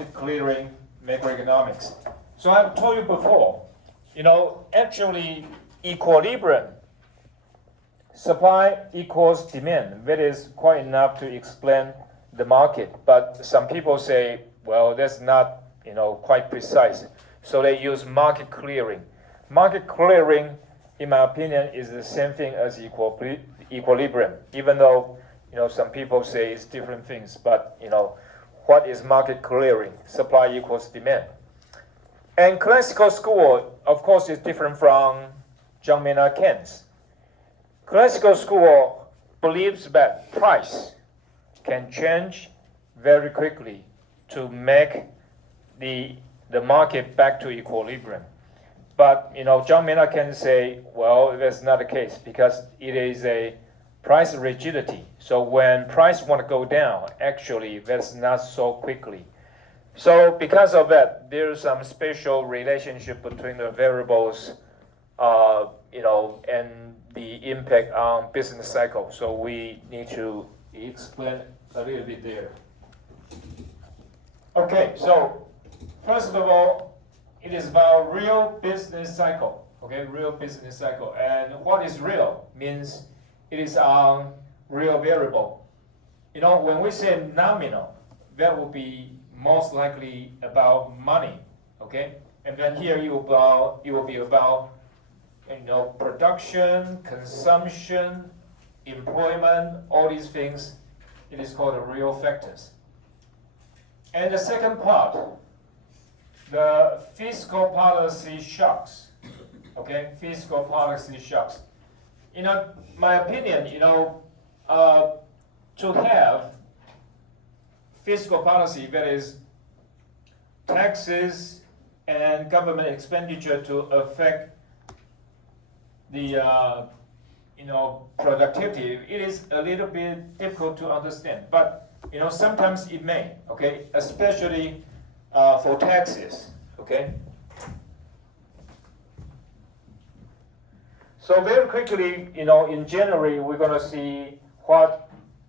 market clearing macroeconomics. So I've told you before, actually equilibrium, supply equals demand. That is quite enough to explain the market. But some people say, well, that's not, quite precise. So they use market clearing. Market clearing, in my opinion, is the same thing as equilibrium, even though, some people say it's different things. But, what is market clearing? Supply equals demand. And classical school, of course, is different from John Maynard Keynes. Classical school believes that price can change very quickly to make the market back to equilibrium. But John Maynard Keynes say, well, that's not the case because it is a price rigidity. So when price want to go down, actually that's not so quickly. So because of that, there's some special relationship between the variables, and the impact on business cycle. So we need to explain a little bit there. Okay, so first of all, it is about real business cycle. Okay, real business cycle. And what is real means it is on real variable. When we say nominal, that will be most likely about money. Okay, and then here it will be about production, consumption, employment, all these things. It is called the real factors. And the second part, the fiscal policy shocks. Okay, fiscal policy shocks. My opinion, to have fiscal policy that is taxes and government expenditure to affect the productivity, it is a little bit difficult to understand. But sometimes it may, okay, especially for taxes, okay. So very quickly, in January, we're going to see what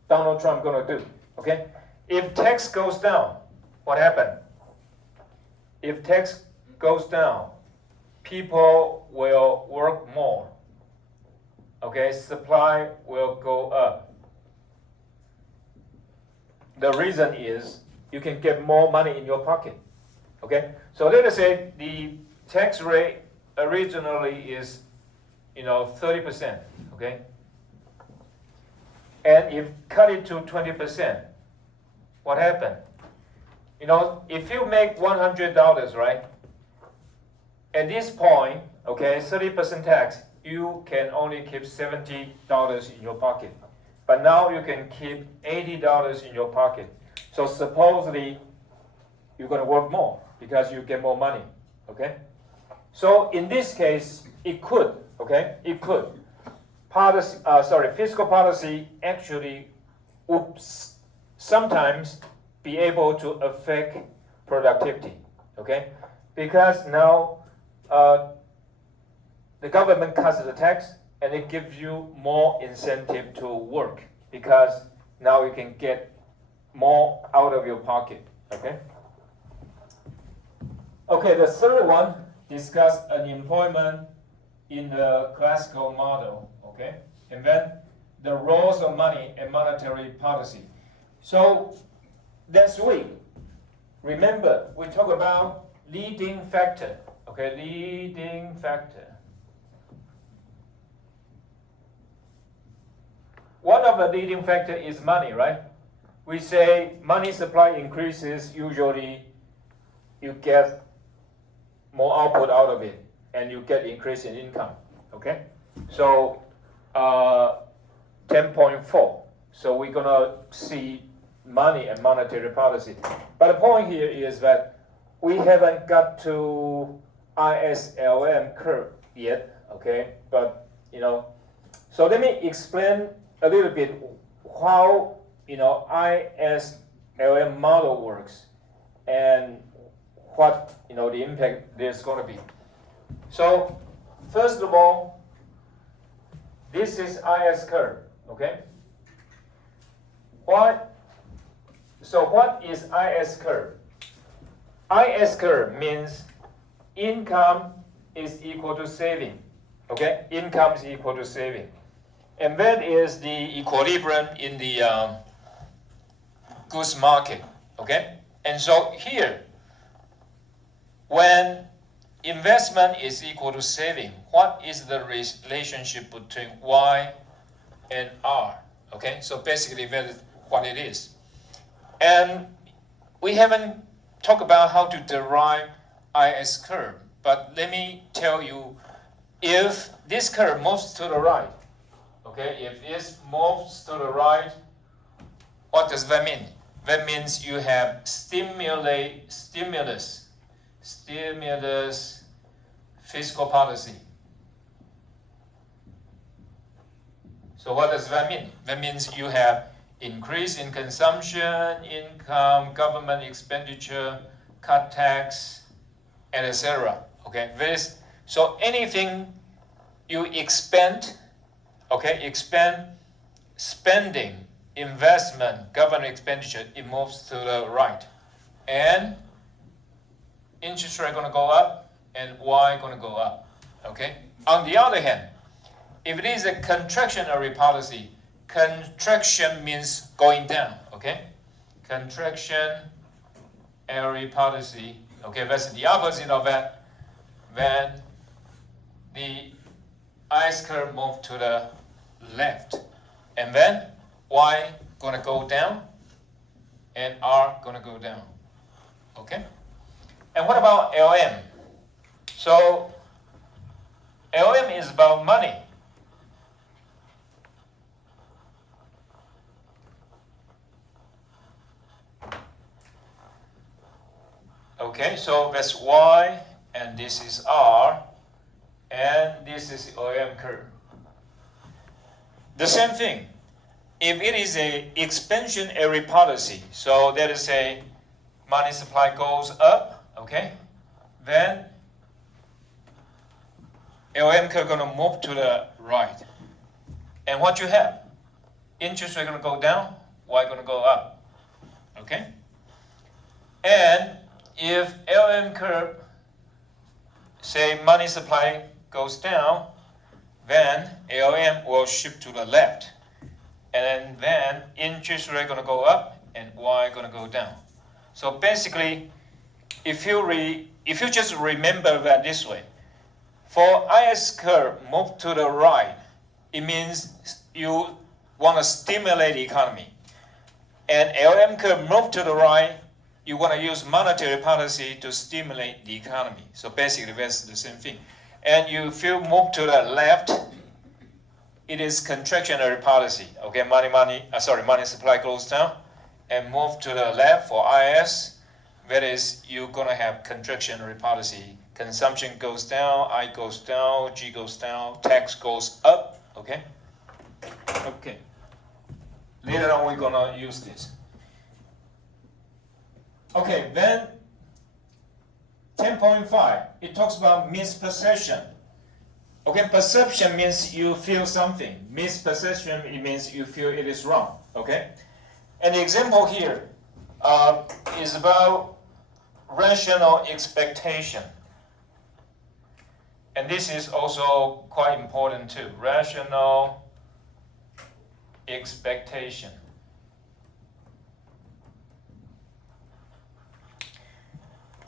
Donald Trump going to do, okay. If tax goes down, what happened? If tax goes down, people will work more. Okay, supply will go up. The reason is you can get more money in your pocket. Okay, so let us say the tax rate originally is 30%. Okay, and if cut it to 20%, what happened? If you make $100, right? At this point, okay, 30% tax, you can only keep $70 in your pocket. But now you can keep $80 in your pocket. So supposedly, you're going to work more because you get more money, okay? So in this case, it could, okay? It could. Fiscal policy actually would sometimes be able to affect productivity, okay? Because now the government cuts the tax and it gives you more incentive to work because now you can get more out of your pocket, okay? Okay, the third one, discuss unemployment in the classical model, okay? And then the roles of money and monetary policy. So next week, remember, we talk about leading factor, okay? Leading factor. One of the leading factor is money, right? We say money supply increases, usually you get more output out of it and you get increase in income, okay? So 10.4. So we're gonna see money and monetary policy. But the point here is that we haven't got to ISLM curve yet, okay? But so let me explain a little bit how ISLM model works and what the impact there's going to be. So first of all, this is IS curve, okay? So what is IS curve? IS curve means income is equal to saving. Okay, income is equal to saving, and that is the equilibrium in the goods market. Okay, and so here, when investment is equal to saving, what is the relationship between Y and R? Okay, so basically that is what it is. And we haven't talked about how to derive IS curve, but let me tell you, if this curve moves to the right, okay, if it moves to the right, what does that mean? That means you have stimulus fiscal policy. So what does that mean? That means you have increase in consumption, income, government expenditure, cut tax, and etc. Okay, so anything you expend, okay, expend spending, investment, government expenditure, it moves to the right, and interest rate going to go up, and Y going to go up. Okay. On the other hand, if it is a contractionary policy, contraction means going down. Okay. Contractionary policy. Okay, that's the opposite of that. Then the IS curve move to the left, and then Y going to go down, and R going to go down. Okay. And what about LM? So LM is about money. Okay, so that's Y, and this is R, and this is LM curve. The same thing. If it is a expansionary policy, so that is a money supply goes up, okay, then LM curve going to move to the right. And what you have? Interest rate going to go down, Y going to go up. Okay? And if LM curve, say money supply goes down, then LM will shift to the left. And then interest rate going to go up and Y going to go down. So basically, if you just remember that this way, for IS curve move to the right, it means you want to stimulate the economy. And LM curve move to the right, you want to use monetary policy to stimulate the economy. So basically, that's the same thing. And if you move to the left, it is contractionary policy. Okay, money supply goes down, and move to the left for IS. That is, you're gonna have contractionary policy. Consumption goes down, I goes down, G goes down, tax goes up. Okay. Okay. Later on, we're gonna use this. Okay, then 10.5, it talks about misperception. Okay, perception means you feel something. Misperception, it means you feel it is wrong. Okay? And the example here is about rational expectation. And this is also quite important too. Rational expectation.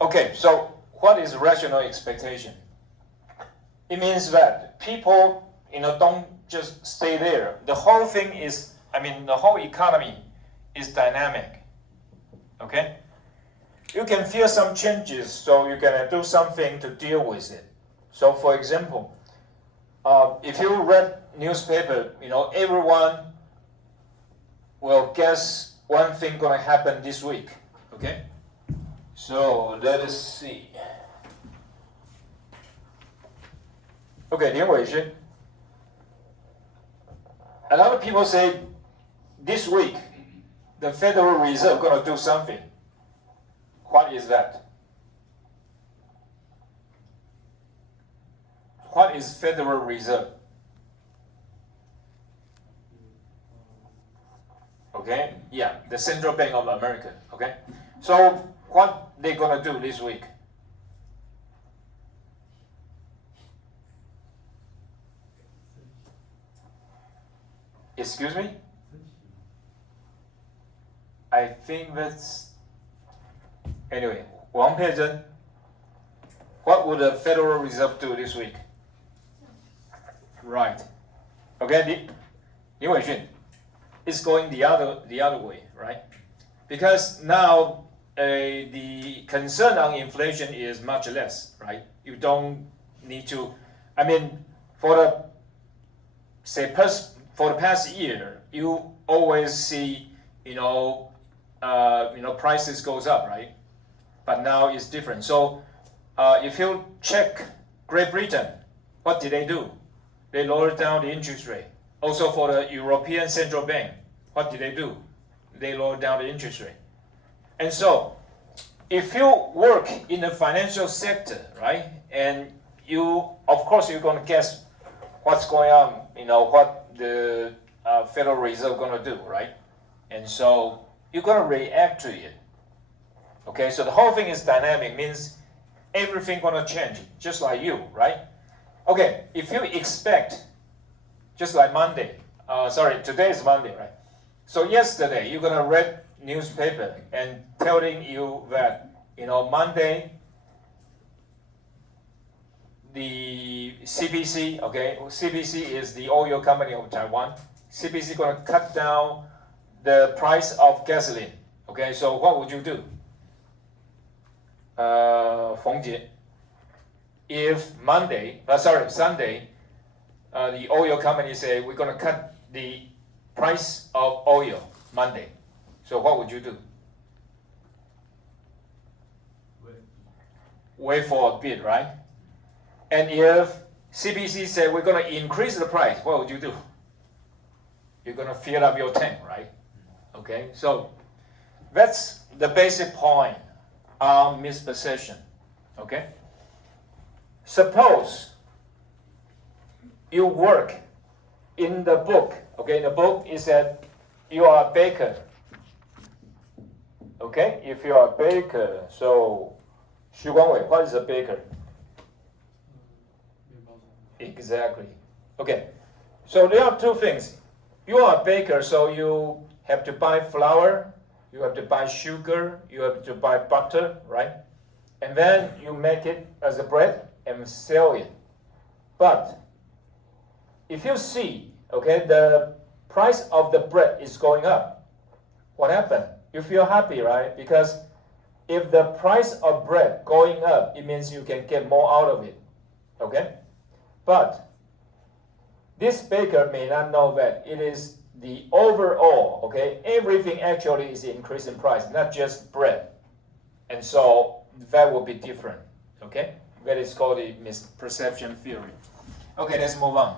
Okay, so what is rational expectation? It means that people, don't just stay there. The whole thing is, the whole economy is dynamic. Okay? You can feel some changes, so you can do something to deal with it. So, for example, if you read newspaper, everyone will guess one thing going to happen this week. Okay? So let us see. Okay, 林伟轩. A lot of people say this week the Federal Reserve going to do something. What is that? What is Federal Reserve? Okay, yeah, the Central Bank of America. Okay, so what they're gonna do this week? Excuse me? I think that's anyway. Wang Peizhen, what would the Federal Reserve do this week? Right. Okay, Liu Weixun, it's going the other way, right? Because now the concern on inflation is much less, right? You don't need to. I mean, for the past year, you always see, prices goes up, right? But now it's different. So if you check Great Britain, what did they do? They lowered down the interest rate. Also for the European Central Bank, what did they do? They lowered down the interest rate. And so, if you work in the financial sector, right, and of course you're going to guess what's going on, what the Federal Reserve going to do, right? And so you're going to react to it. Okay, so the whole thing is dynamic, means everything going to change, just like you, right? Okay, if you expect, just like Monday, today is Monday, right? So yesterday you're going to read newspaper and telling you that, Monday, the CPC, okay, CPC is the oil company of Taiwan. CPC going to cut down the price of gasoline. Okay, so what would you do? Feng Jie, if Sunday, the oil company say we're going to cut the price of oil Monday, so what would you do? Wait for a bit, right? And if CPC said we're going to increase the price, what would you do? You're going to fill up your tank, right? Okay, so that's the basic point on misperception. Okay? Suppose you work in the book. Okay, the book is that you are a baker. Okay, if you are a baker, so Xu Guangwei, what is a baker? Exactly. Okay, so there are two things. You are a baker, so you have to buy flour, you have to buy sugar, you have to buy butter, right? And then you make it as a bread and sell it. But if you see, okay, the price of the bread is going up, what happened? You feel happy, right? Because if the price of bread going up, it means you can get more out of it, okay? But this baker may not know that it is the overall, okay, everything actually is increasing price, not just bread. And so that will be different, okay? That is called the misperception theory. Okay, let's move on.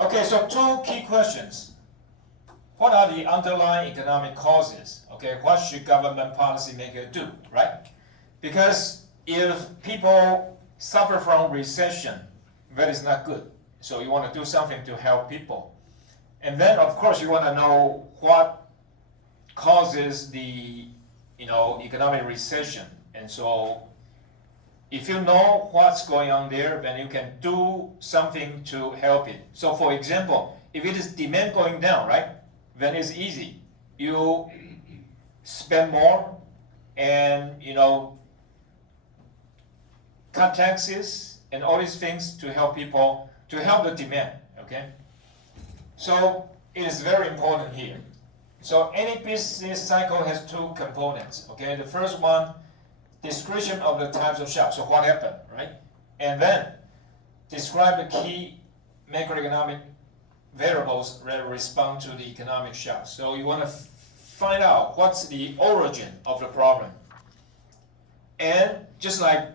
Okay, so two key questions. What are the underlying economic causes? Okay, what should government policymakers do, right? Because if people suffer from recession, that is not good. So you want to do something to help people. And then, of course, you want to know what causes the economic recession. And so if you know what's going on there, then you can do something to help it. So for example, if it is demand going down, right, then it's easy. You spend more and, cut taxes and all these things to help people, to help the demand, okay? So it is very important here. So any business cycle has two components, okay? The first one, description of the types of shocks, so what happened, right? And then describe the key macroeconomic variables that respond to the economic shock. So you want to find out what's the origin of the problem. And just like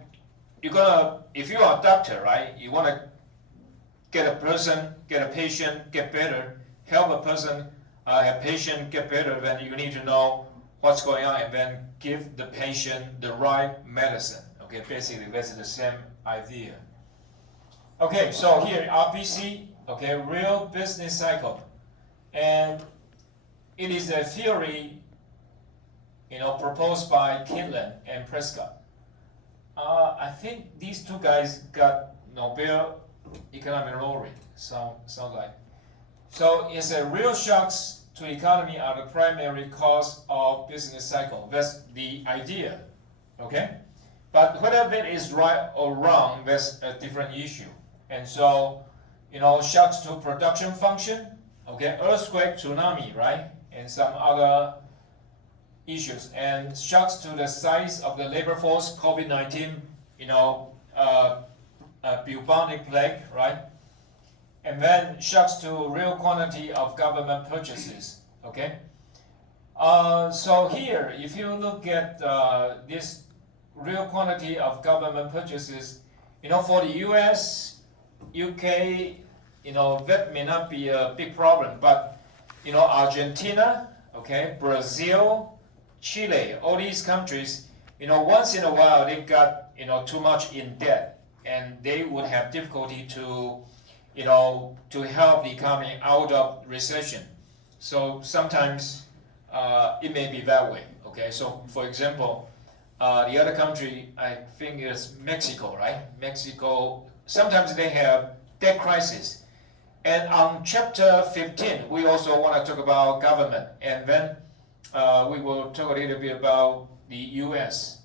if you are a doctor, right, you want to get a patient get better, help a person, a patient get better, then you need to know what's going on and then give the patient the right medicine. Okay, basically that's the same idea. Okay, so here RBC, okay, real business cycle. And it is a theory, proposed by Kitland and Prescott. I think these two guys got Nobel Economic Laureate. Sounds like. So it's a real shocks to economy are the primary cause of business cycle. That's the idea, okay? But whether that is right or wrong, that's a different issue. And so, shocks to production function, okay, earthquake, tsunami, right, and some other issues, and shocks to the size of the labor force, COVID-19, bubonic plague, right? And then shocks to real quantity of government purchases, okay? So here, if you look at this real quantity of government purchases, for the US, UK, that may not be a big problem, but, Argentina, okay, Brazil, Chile, all these countries, once in a while they got, too much in debt, and they would have difficulty to help the economy out of recession. So sometimes it may be that way, okay? So for example, the other country, I think is Mexico, right? Mexico, sometimes they have debt crisis. And on chapter 15, we also want to talk about government, and then we will talk a little bit about the US.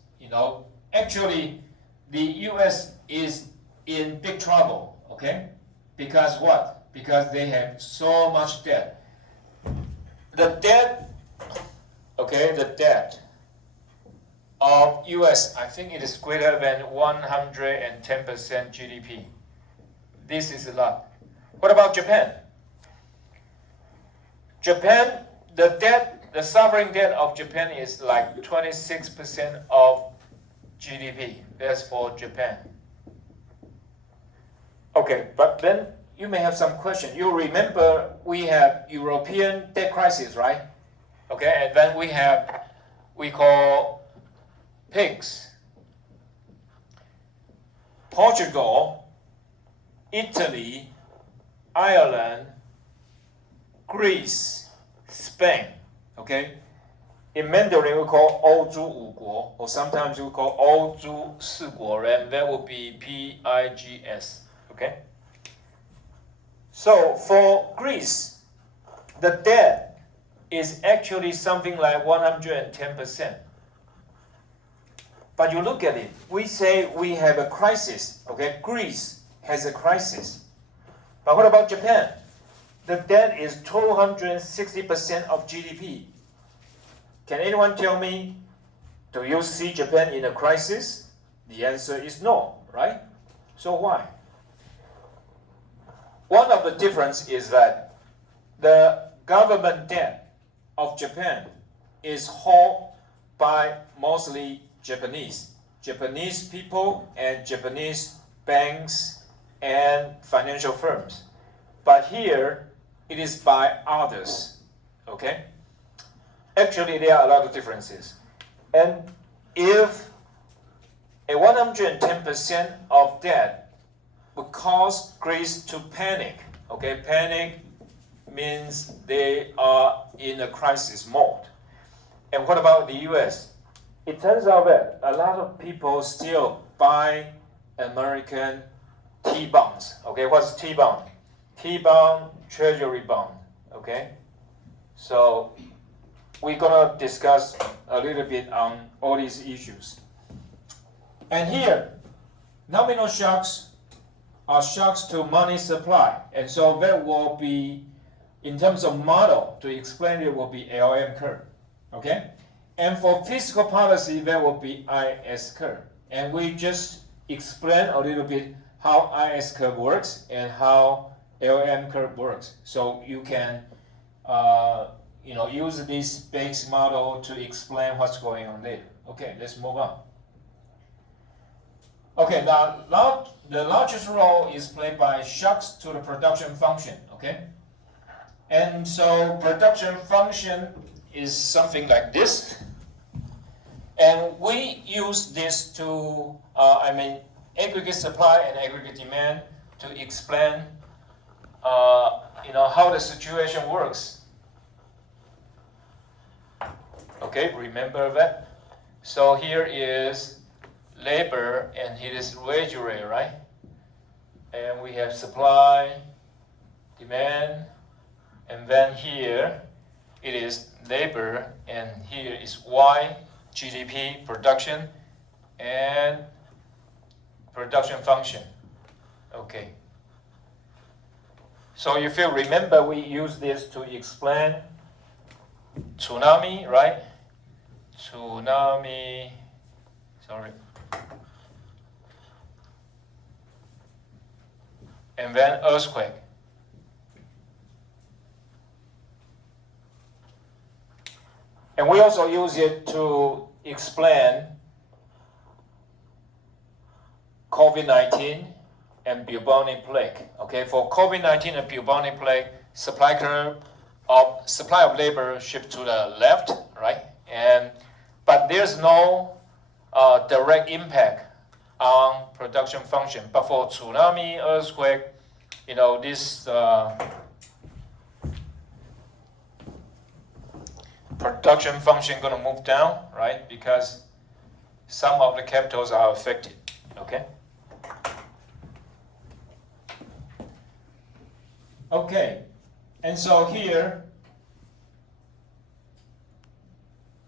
Actually, the US is in big trouble, okay? Because what? Because they have so much debt. The debt, okay, the debt of US, I think it is greater than 110% GDP. This is a lot. What about Japan? Japan, the sovereign debt of Japan is like 26% of GDP. That's for Japan. Okay, but then you may have some question. You remember we have European debt crisis, right? Okay, and then we call pigs. Portugal, Italy, Ireland, Greece, Spain, okay? In Mandarin, we call 欧洲五国, or sometimes we call 欧洲四国, and that will be PIGS, okay? So for Greece, the debt is actually something like 110%. But you look at it, we say we have a crisis, okay? Greece has a crisis. But what about Japan? The debt is 260% of GDP. Can anyone tell me, do you see Japan in a crisis? The answer is no, right? So why? One of the differences is that the government debt of Japan is held by mostly Japanese people and Japanese banks and financial firms. But here, it is by others, okay? Actually, there are a lot of differences. And if a 110% of debt would cause Greece to panic, okay? Panic means they are in a crisis mode. And what about the US? It turns out that a lot of people still buy American T-bonds, okay? What's T-bond? T-bond, treasury bond, okay? So we're gonna discuss a little bit on all these issues. And here, nominal shocks are shocks to money supply. And so that will be, in terms of model, to explain it will be LM curve, okay? And for fiscal policy, that will be IS curve. And we just explain a little bit how IS curve works and how LM curve works. So you can use this base model to explain what's going on there. Okay, let's move on. Okay, now the largest role is played by shocks to the production function, okay? And so production function is something like this. And we use this to, aggregate supply and aggregate demand to explain, how the situation works. Okay, remember that? So here is labor and here is wage rate, right? And we have supply, demand, and then here it is labor, and here is Y, GDP, production, and production function. Okay. So if you remember, we use this to explain tsunami, right? Tsunami, sorry. And then earthquake. And we also use it to explain COVID-19 and bubonic plague. Okay, for COVID-19 and bubonic plague, supply of labor shift to the left, right? But there's no direct impact on production function. But for tsunami, earthquake, this production function going to move down, right? Because some of the capitals are affected. Okay. Okay, and so here,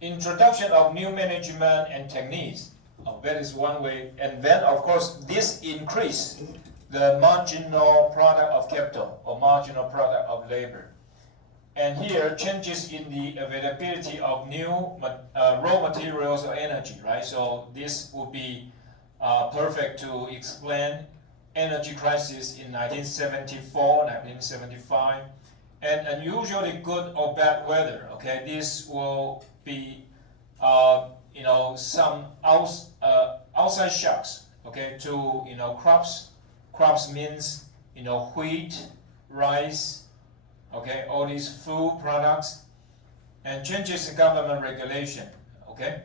introduction of new management and techniques. That is one way, and then of course this increase the marginal product of capital or marginal product of labor. And here, changes in the availability of new raw materials or energy, right? So this would be perfect to explain energy crisis in 1974, 1975, and unusually good or bad weather. Okay, this will be some outside shocks. Okay, to crops. Crops means wheat, rice. Okay, all these food products, and changes in government regulation. Okay,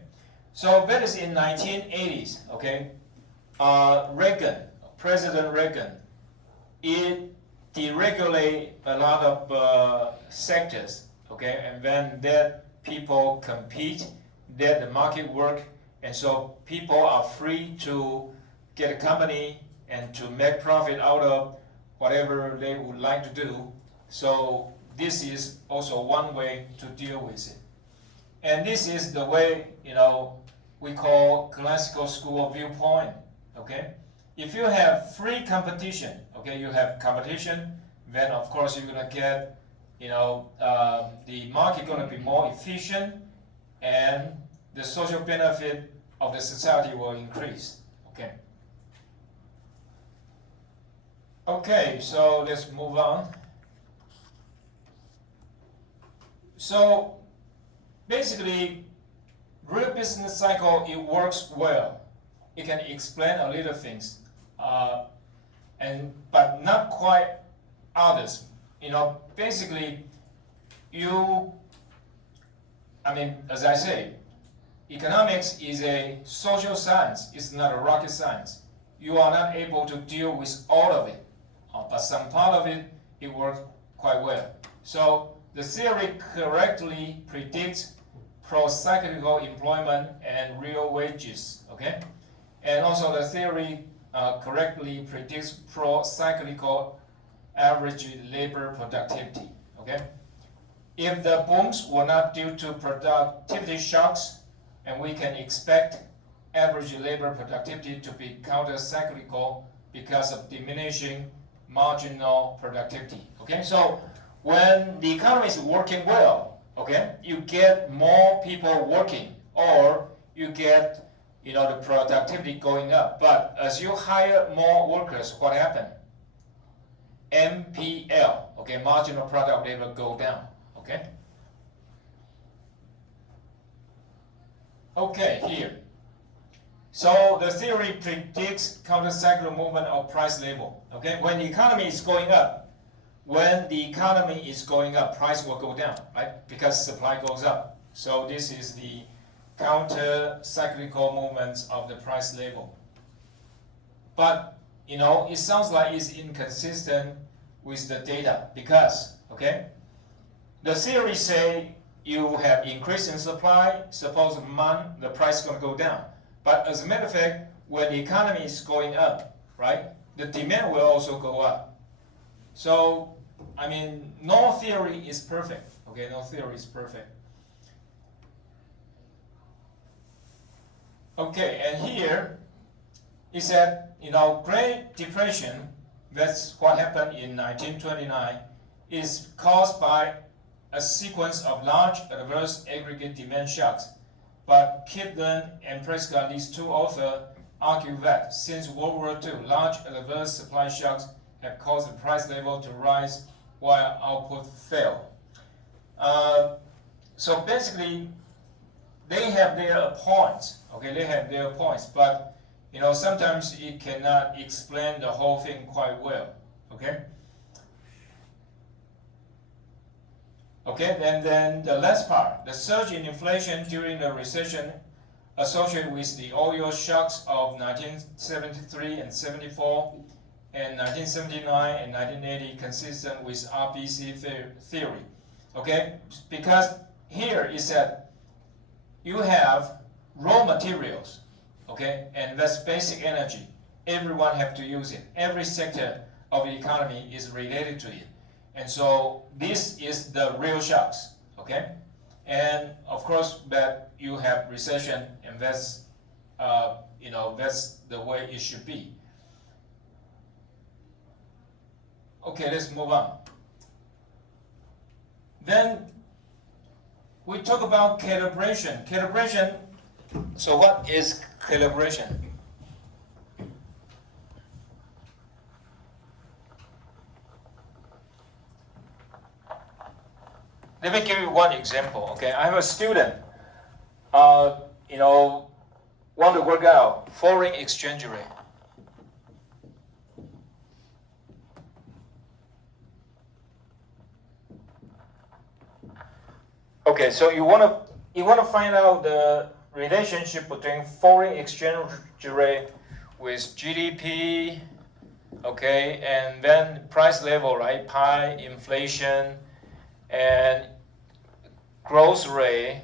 so that is in 1980s. Okay, President Reagan, it deregulate a lot of sectors. Okay, and then that people compete, that the market work, and so people are free to get a company and to make profit out of whatever they would like to do. So this is also one way to deal with it. And this is the way, we call classical school viewpoint. Okay, if you have free competition, okay, you have competition, then of course you're gonna get, the market gonna be more efficient, and the social benefit of the society will increase. Okay. Okay, so let's move on. So basically, real business cycle, it works well. It can explain a little things, but not quite others. Basically, as I say, economics is a social science. It's not a rocket science. You are not able to deal with all of it, but some part of it, it works quite well. So the theory correctly predicts pro-cyclical employment and real wages, okay? And also the theory correctly predicts pro-cyclical average labor productivity, okay? If the booms were not due to productivity shocks, and we can expect average labor productivity to be counter-cyclical because of diminishing marginal productivity, okay? So when the economy is working well, okay, you get more people working, or you get, the productivity going up. But as you hire more workers, what happened? MPL, okay, marginal product of labor go down, okay? Okay, here. So the theory predicts counter-cyclical movement of price level, okay? When the economy is going up, price will go down, right? Because supply goes up. So this is the counter-cyclical movements of the price level. But, it sounds like it's inconsistent with the data because, okay, the theory say, you have increase in supply, suppose demand, the price is going to go down. But as a matter of fact, when the economy is going up, right, the demand will also go up. So, I mean, no theory is perfect. Okay, no theory is perfect. Okay, and here is that, Great Depression, that's what happened in 1929, is caused by a sequence of large adverse aggregate demand shocks. But Kipling and Prescott, these two authors, argue that since World War II, large adverse supply shocks have caused the price level to rise while output fell. So basically, they have their points. Okay, they have their points, but sometimes it cannot explain the whole thing quite well. Okay. Okay, and then the last part, the surge in inflation during the recession associated with the oil shocks of 1973 and 74 and 1979 and 1980 consistent with RBC theory. Okay, because here is that you have raw materials, okay, and that's basic energy. Everyone have to use it. Every sector of the economy is related to it. And so this is the real shocks, okay? And of course that you have recession, and that's, that's the way it should be. Okay, let's move on. Then we talk about calibration. Calibration, so what is calibration? Let me give you one example. Okay, I have a student, want to work out foreign exchange rate. Okay, so you want to find out the relationship between foreign exchange rate with GDP, okay, and then price level, right? Pi, inflation, and growth rate,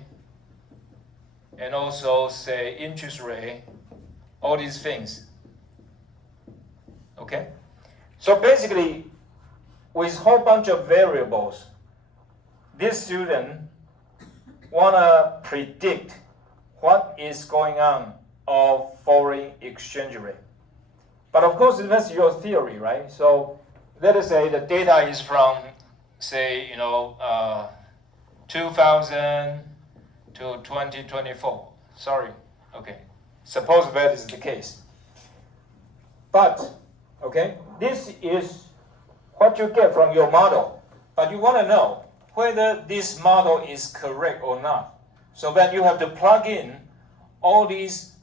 and also say interest rate, all these things. Okay? So basically, with a whole bunch of variables, this student wanna predict what is going on of foreign exchange rate. But of course, that's your theory, right? So let us say the data is from, say, 2000 to 2024. Sorry, okay. Suppose that is the case. But, okay, this is what you get from your model. But you want to know whether this model is correct or not. So then you have to plug in all these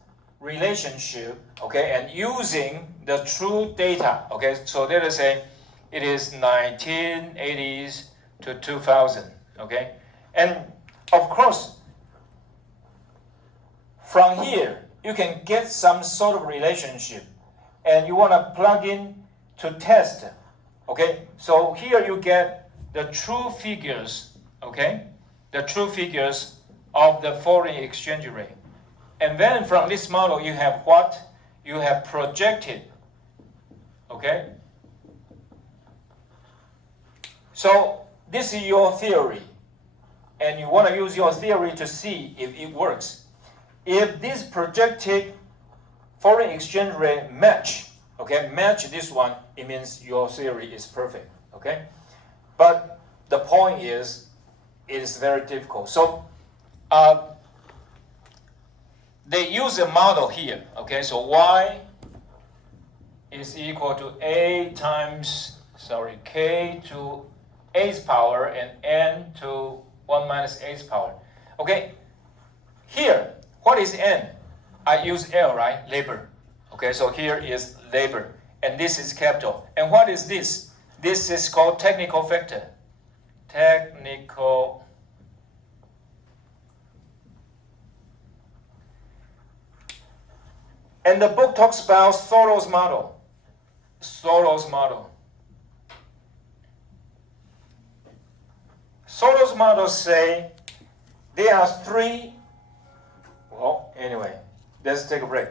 relationships, okay, and using the true data, okay. So let us say it is 1980s to 2000, okay, and of course, from here you can get some sort of relationship, and you want to plug in to test, okay. So here you get the true figures, okay, the true figures of the foreign exchange rate. And then from this model, you have what? You have projected, okay? So this is your theory, and you want to use your theory to see if it works. If this projected foreign exchange rate match, okay, match this one, it means your theory is perfect, okay? But the point is, it is very difficult. So they use a model here, okay? So y is equal to k to a's power and n to 1 minus a's power. Okay, here, what is n? I use L, right? Labor. Okay, so here is labor, and this is capital. And what is this? This is called technical factor. Technical. And the book talks about Thoreau's model. Thoreau's model. Thoreau's model say there are three. Well, anyway, let's take a break.